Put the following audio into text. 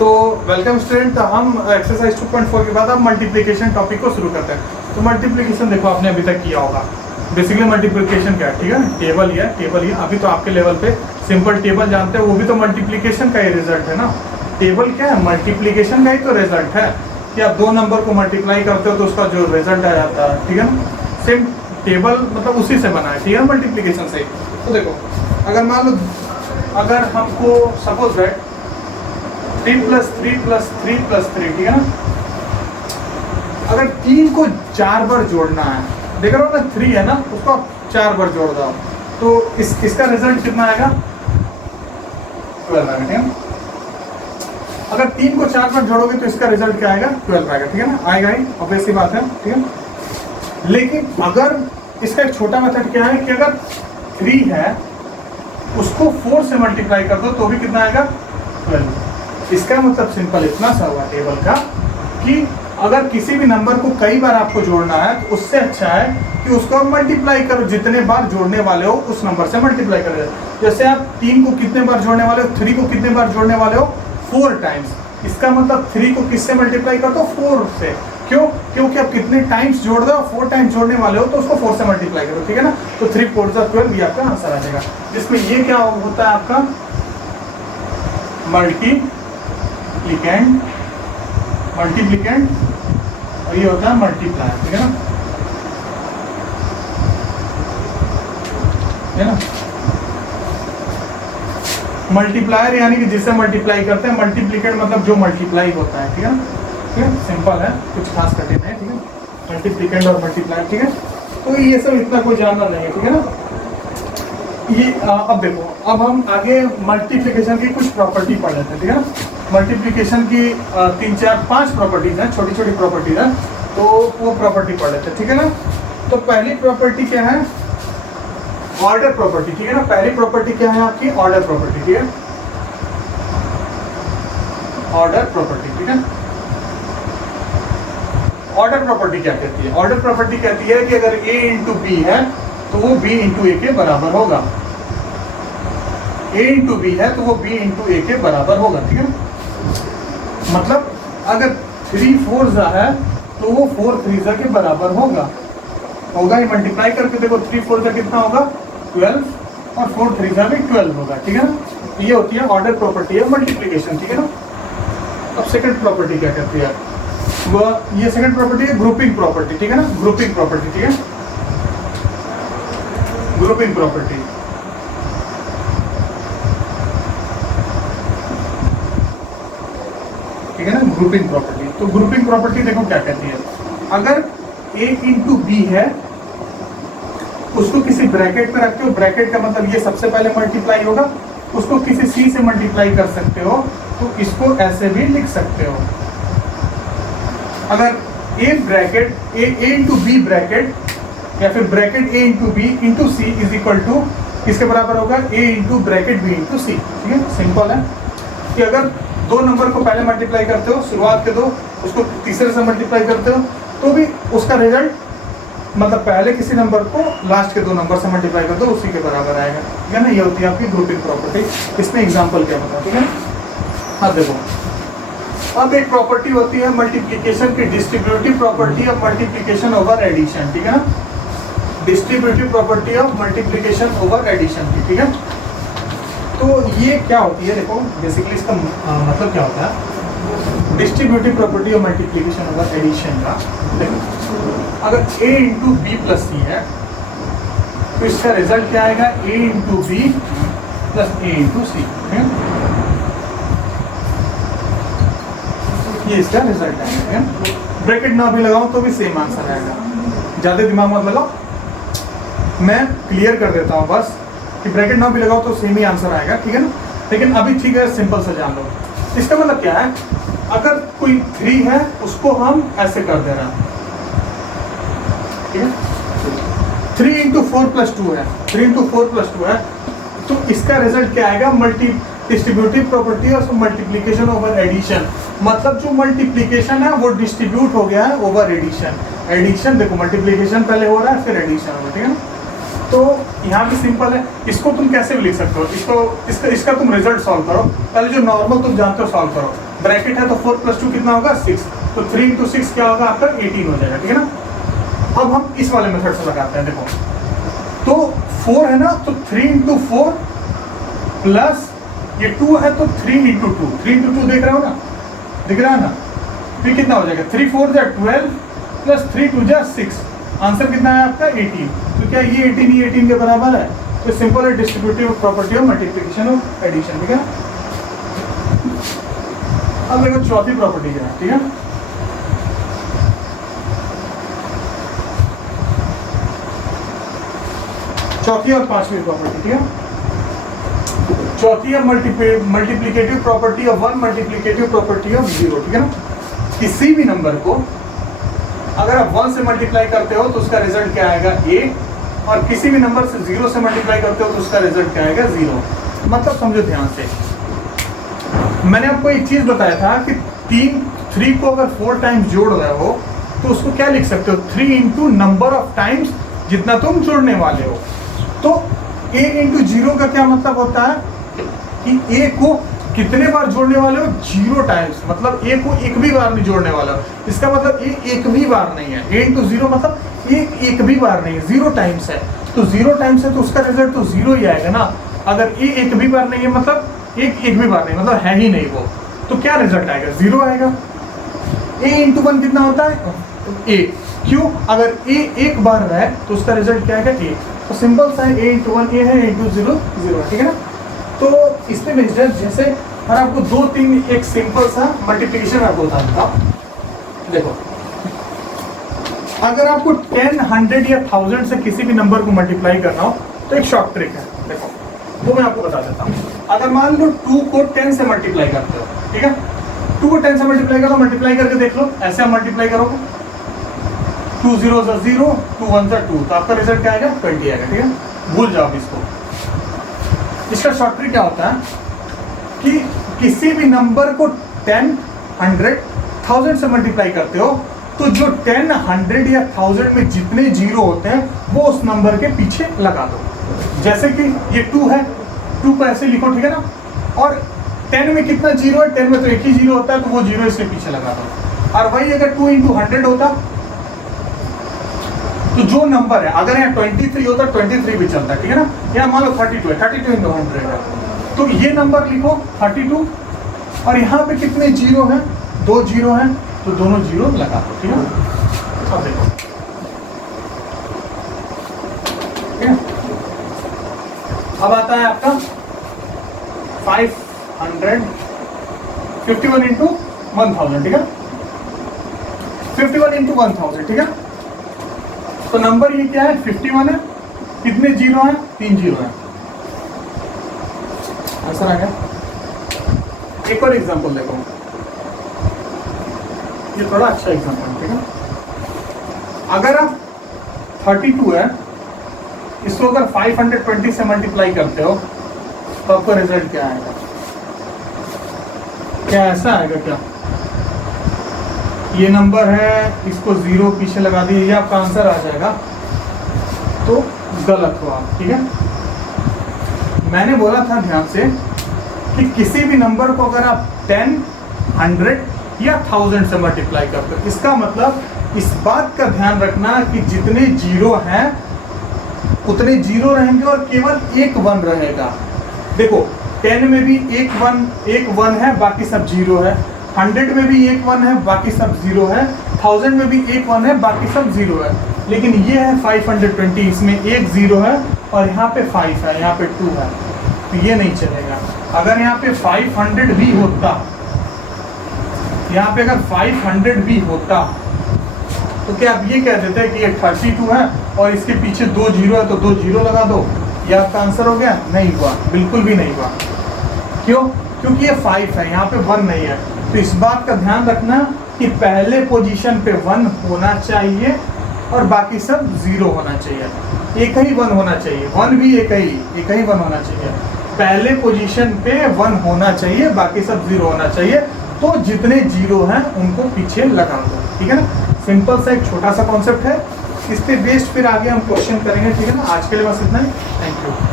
तो welcome student, हम exercise 2.4 के बाद हम मल्टीप्लिकेशन टॉपिक को शुरू करते हैं। तो मल्टीप्लिकेशन देखो आपने अभी तक किया होगा। बेसिकली मल्टीप्लिकेशन क्या है, ठीक है ना, टेबल ही अभी तो आपके लेवल पे सिंपल टेबल जानते हैं, वो भी तो मल्टीप्लिकेशन का ही रिजल्ट है ना। टेबल क्या है, मल्टीप्लिकेशन का ही तो रिजल्ट है कि आप दो नंबर को मल्टीप्लाई करते हो तो उसका जो रिजल्ट आ जाता है, ठीक है ना। सेम टेबल मतलब उसी से बना है, ठीक है, मल्टीप्लिकेशन से। तो देखो अगर मान लो, अगर हमको सपोज दैट 3 + 3 + 3 + 3, ठीक है ना, अगर 3 को 4 बार जोड़ना है, देख रहे हो ना 3 है ना, उसको आप 4 बार जोड़ दो तो इसका रिजल्ट कितना आएगा, 12 आएगा, ठीक है। अगर 3 को 4 बार जोड़ोगे तो इसका रिजल्ट क्या आएगा, 12 आएगा, ठीक है ना, आएगा ही, ऑब्वियस सी बात है, ठीक है। लेकिन अगर इसका एक छोटा मेथड क्या है कि अगर 3 है उसको 4 से मल्टीप्लाई कर दो तो भी कितना आएगा, 12। इसका मतलब सिंपल इतना सा हुआ टेबल का कि अगर किसी भी नंबर को कई बार आपको जोड़ना है तो उससे अच्छा है कि उसको आप मल्टीप्लाई करो, जितने बार जोड़ने वाले हो उस नंबर से मल्टीप्लाई करो। जैसे आप 3 को कितने बार जोड़ने वाले हो, 3 को कितने बार जोड़ने वाले हो, 4 टाइम्स। इसका मतलब 3 को किससे मल्टीप्लाई कर दो, 4 से। क्यों? क्योंकि आप कितने टाइम्स जोड़ दो, 4 टाइम्स जोड़ने वाले हो तो उसको 4 से मल्टीप्लाई करो, ठीक है ना। तो 3 × 4 = 12, ये आपका आंसर आ जाएगा, जिसमें ये क्या होता है आपका मल्टीप्लिकेंट और ये होता है मल्टीप्लायर, ठीक है ना, मल्टीप्लायर यानी कि जिससे मल्टीप्लाई करते हैं, मल्टीप्लिकेंट मतलब जो मल्टीप्लाई होता है, ठीक है ना, ठीक है, सिंपल है, कुछ खास कठिन है, ठीक है, मल्टीप्लिकेंट और मल्टीप्लायर, ठीक है। तो ये सब इतना कोई जानना नहीं है, ठीक है ना। ये अब देखो, अब हम आगे मल्टीप्लिकेशन की कुछ प्रॉपर्टी पढ़ लेते हैं, ठीक है ना। मल्टीप्लिकेशन की 3, 4, 5 प्रॉपर्टीज हैं, छोटी छोटी प्रॉपर्टीज हैं, तो वो प्रॉपर्टी पढ़ लेते हैं, ठीक है ना। तो पहली प्रॉपर्टी क्या है, ऑर्डर प्रॉपर्टी, ठीक है ना। पहली प्रॉपर्टी क्या है आपकी, ऑर्डर प्रॉपर्टी, ठीक है, ऑर्डर प्रॉपर्टी, ठीक है। ऑर्डर प्रॉपर्टी क्या कहती है, ऑर्डर प्रॉपर्टी कहती है कि अगर a × b है तो वो b × a के बराबर होगा, a × b है तो वो b × a के बराबर होगा, ठीक है ना। मतलब अगर 3 4 है तो वो 4 3 के बराबर होगा ही। मल्टीप्लाई करके देखो, 3 4 कितना होगा, 12, और 4 3 भी 12 होगा, ठीक है ना। ये होती है ऑर्डर प्रॉपर्टी है मल्टीप्लिकेशन, ठीक है ना। अब सेकंड प्रॉपर्टी क्या कहती है, वो ये सेकंड प्रॉपर्टी है ग्रुपिंग प्रॉपर्टी, ठीक है ना, ग्रुपिंग प्रॉपर्टी, ठीक है, ग्रुपिंग प्रॉपर्टी। ठीक है ना, ग्रुपिंग प्रॉपर्टी। तो ग्रुपिंग प्रॉपर्टी देखो क्या कहती है, अगर a × b है उसको किसी ब्रैकेट में रखते हो, ब्रैकेट का मतलब ये सबसे पहले मल्टीप्लाई होगा, उसको किसी c से मल्टीप्लाई कर सकते हो, तो इसको ऐसे भी लिख सकते हो। अगर a × b ब्रैकेट या फिर bracket a × b × c is equal to किसके बराबर होगा, a × ब्रैकेट b × c, ठीक है। सिंपल है कि अगर दो नंबर को पहले मल्टीप्लाई करते हो, शुरुआत के दो, उसको तीसरे से मल्टीप्लाई करते हो तो भी उसका रिजल्ट मतलब पहले किसी नंबर को लास्ट के 2 नंबर से मल्टीप्लाई कर दो, उसी के बराबर आएगा, ठीक है ना। ये होती है आपकी ग्रुपिंग प्रॉपर्टी। इसमें एग्जांपल क्या होगा, ठीक है ना। अब देखो, अब एक प्रॉपर्टी होती है मल्टीप्लिकेशन की, distributive property of multiplication over addition, ठीक है ना, distributive property of multiplication over addition की, ठीक है। तो ये क्या होती है, देखो बेसिकली इसका मतलब क्या होता है, distributive property of multiplication over addition का। देखो अगर a × b + c है तो इसका रिजल्ट क्या आएगा, a × b + a × c, है? ये इसका रिजल्ट आएगा। ब्रैकेट ना भी लगाओ तो भी सेम आंसर आएगा, ज्यादा दिमाग मत लगाओ, मैं क्लियर कर देता हूँ बस कि ब्रैकेट ना भी लगाओ तो सेम ही आंसर आएगा, ठीक है ना। लेकिन अभी ठीक है, सिंपल से जान लो। इसका मतलब क्या है, अगर कोई 3 है उसको हम ऐसे कर दे रहे हैं, ठीक है, 3 × 4 + 2 है, 3 × 4 + 2 है, तो इसका रिजल्ट क्या आएगा, distributive property of multiplication over addition. मतलब जो मल्टीप्लिकेशन है वो डिस्ट्रीब्यूट हो गया है ओवर एडिशन। एडिशन देखो, मल्टीप्लिकेशन पहले हो रहा है फिर एडिशन होगा, ठीक है ना। तो यहाँ भी सिंपल है, इसको तुम कैसे भी लिख सकते हो, इसका तुम रिजल्ट सॉल्व करो। पहले जो नॉर्मल तुम जानते हो सॉल्व करो। ब्रैकेट है तो 4 + 2 कितना होगा 6, तो 3 × 6 क्या होगा आपका 18 हो जाएगा, ठीक है ना। अब हम इस वाले मेथड से लगाते हैं, देखो तो 4 है ना, तो 3 × 4 प्लस ये 2 है तो 3 × 2, 3 × 2 देख रहे हो ना, दिख रहा है ना, फिर कितना हो जाएगा 3 × 4 = 12 प्लस 3 × 2 = 6, आंसर कितना है आपका 18। तो क्या ये 18 ही 18 के बराबर है? तो सिंपल है डिस्ट्रीब्यूटिव प्रॉपर्टी ऑफ मल्टीप्लिकेशन और एडिशन, ठीक है। अब देखो चौथी प्रॉपर्टी क्या है, ठीक है। चौथी और पांचवी प्रॉपर्टी, ठीक है। चौथी है multiplicative property of 1, multiplicative property of 0, ठीक है ना। किसी भी नंबर को अगर आप 1 से मल्टीप्लाई करते हो तो उसका रिजल्ट क्या आएगा a, और किसी भी नंबर से 0 से मल्टीप्लाई करते हो तो उसका रिजल्ट क्या आएगा 0। मतलब समझो ध्यान से, मैंने आपको एक चीज बताया था कि 3 को अगर 4 टाइम्स जोड़ रहे हो तो उसको क्या लिख सकते हो 3 × नंबर ऑफ टाइम्स जितना तुम जोड़ने वाले हो। तो a × 0 का क्या मतलब होता है कि a को कितने बार जोड़ने वाले हो 0 टाइम्स, मतलब a को एक भी बार नहीं जोड़ने वाले हो। इसका मतलब a एक भी बार नहीं है, a × 0 मतलब एक भी बार नहीं है, 0 टाइम्स है। तो 0 टाइम्स है तो उसका रिजल्ट तो 0 ही आएगा ना। अगर a एक भी बार नहीं है मतलब एक भी बार नहीं, मतलब है ही नहीं वो, तो क्या रिजल्ट आएगा 0 आएगा। a × 1 कितना होता है a, क्यों? अगर a एक बार रहा है तो उसका रिजल्ट क्या आएगा a। तो सिंपल सा है a × 1 a है, a × 0 0, ठीक है ना। तो इसमें रिजल्ट जैसे, और आपको 2-3 एक सिंपल सा मल्टीप्लिकेशन आपको बताता हूं। देखो अगर आपको 10, 100 या 1000 से किसी भी नंबर को मल्टीप्लाई करना हो तो एक शॉर्ट ट्रिक है, देखो वो मैं आपको बता देता हूँ। अगर मान लो 2 को 10 से मल्टीप्लाई करते हो, ठीक है, 2 को 10 से मल्टीप्लाई करो, मल्टीप्लाई करके देख लो, ऐसे आप मल्टीप्लाई करोगे 2 0 0, 2 1 2, तो आपका रिजल्ट क्या आएगा 20 आएगा, ठीक है। भूल जाओ इसको। इसका शॉर्ट ट्रिक क्या होता है कि किसी भी नंबर को 10, 100, 1000 से मल्टीप्लाई करते हो तो जो 10, 100 या 1000 में जितने जीरो होते हैं वो उस नंबर के पीछे लगा दो। जैसे कि ये 2 है, 2 को ऐसे लिखो, ठीक है ना, और 10 में कितना जीरो है, 10 में तो एक ही जीरो होता है, तो वो जीरो इसके पीछे लगा दो। और वही अगर 2 × 100 होता तो जो नंबर है, अगर यहाँ 23 होता 23 भी चलता है, ठीक है ना। यहाँ मान लो 32 है, 32 × 100 है, तो ये नंबर लिखो 32, और यहाँ पे कितने जीरो हैं 2 जीरो हैं, तो दोनों जीरो लगा दो, ठीक है। अब देखो, ठीक है, अब आता है आपका 500 51 × 1000, ठीक है, 51 × 1000, ठीक है। तो नंबर ये क्या है 51 है, कितने जीरो हैं 3 जीरो है, आंसर आ गया। एक और एग्जांपल देखो, ये थोड़ा अच्छा एग्जांपल, ठीक है। अगर आप 32 है, इसको अगर 520 से मल्टीप्लाई करते हो तो आपका रिजल्ट क्या आएगा? क्या ऐसा आएगा क्या? ये नंबर है, इसको 0 पीछे लगा दिए, ये आपका आंसर आ जाएगा, तो गलत हुआ, ठीक है। मैंने बोला था ध्यान से कि किसी भी नंबर को अगर आप 10, 100 या 1000 से मल्टीप्लाई करते हो, इसका मतलब इस बात का ध्यान रखना कि जितने जीरो हैं उतने जीरो रहेंगे और केवल एक 1 रहेगा। देखो 10 में भी एक 1 है, बाकी सब जीरो है, 100 में भी एक 1 है, बाकी सब जीरो है, 1000 में भी एक 1 है, बाकी सब जीरो है। लेकिन ये है 520, इसमें एक जीरो है और यहाँ पे 5 है, यहाँ पे 2 है, तो ये नहीं चलेगा। अगर यहाँ पे 500 भी होता, यहाँ पे अगर 500 भी होता तो क्या आप ये कह देते हैं कि ये 32 है और इसके पीछे 2 जीरो है तो 2 जीरो लगा दो, ये आपका आंसर हो गया? नहीं हुआ, बिल्कुल भी नहीं हुआ। क्यों? क्योंकि ये 5 है, यहाँ पे 1 नहीं है। तो इस बात का ध्यान रखना कि पहले पोजीशन पे 1 होना चाहिए और बाकी सब 0 होना चाहिए। एक ही 1 होना चाहिए, 1 भी एक ही 1 होना चाहिए। पहले पोजीशन पे 1 होना चाहिए, बाकी सब 0 होना चाहिए। तो जितने जीरो हैं उनको पीछे लगा दो, ठीक है ना। सिंपल सा एक छोटा सा कॉन्सेप्ट है, इस पे बेस्ड फिर आगे हम क्वेश्चन करेंगे, ठीक है ना। आज के लिए बस इतना ही, थैंक यू।